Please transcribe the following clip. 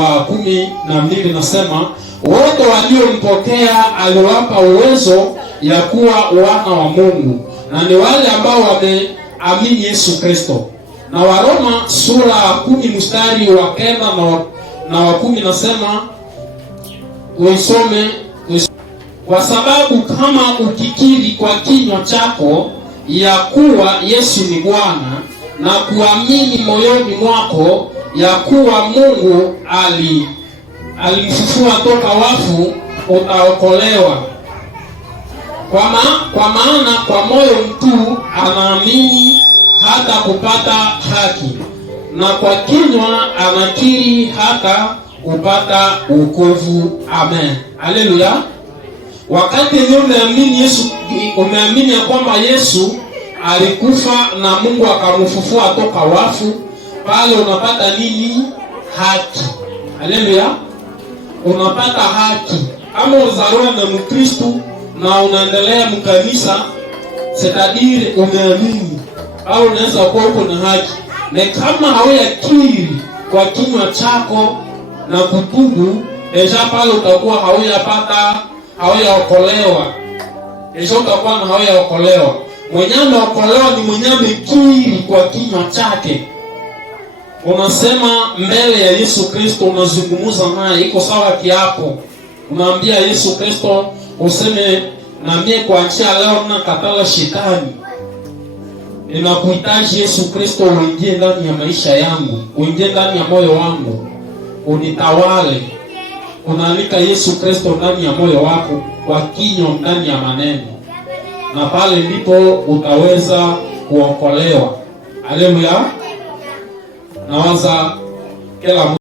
wa 12 nasema, wote waliompokea aliwapa uwezo ya kuwa wana wa Mungu, na ni wale ambao wameamini Yesu Kristo. Na Waroma sura 10 mstari wa 9 na wa 10 nasema, uisome, kwa sababu kama ukikiri kwa kinywa chako ya kuwa Yesu ni Bwana na kuamini moyoni mwako ya kuwa Mungu alimfufua toka wafu, utaokolewa. Kwa maana kwa moyo mtu anaamini hata kupata haki, na kwa kinywa anakiri hata kupata wokovu. Amen. Haleluya. Wakati umeamini Yesu, umeamini ya kwamba Yesu alikufa na Mungu akamfufua toka wafu, pale unapata nini? Haki. Haleluya. Unapata haki. Kama uzaliwa na Mkristo na unaendelea mkanisa, setadiri umeamini, au unaweza kuwa uko na haki. Na kama hauyakiri kwa kinywa chako na kutubu, deja pale utakuwa hauyaokolewa. Deja utakuwa na hauyaokolewa. Mwenye ameokolewa ni mwenye amekiri kwa kinywa chake. Unasema mbele ya Yesu Kristo, unazungumza naye, iko sawa kiapo. Unaambia Yesu Kristo, useme na mie kuanzia leo nakatala shetani. Ninakuhitaji Yesu Kristo, uingie ndani ya maisha yangu, uingie ndani ya moyo wangu, unitawale. Unaalika Yesu Kristo ndani ya moyo wako kwa kinywa, ndani ya maneno, na pale ndipo utaweza kuokolewa. Haleluya. Nawaza kila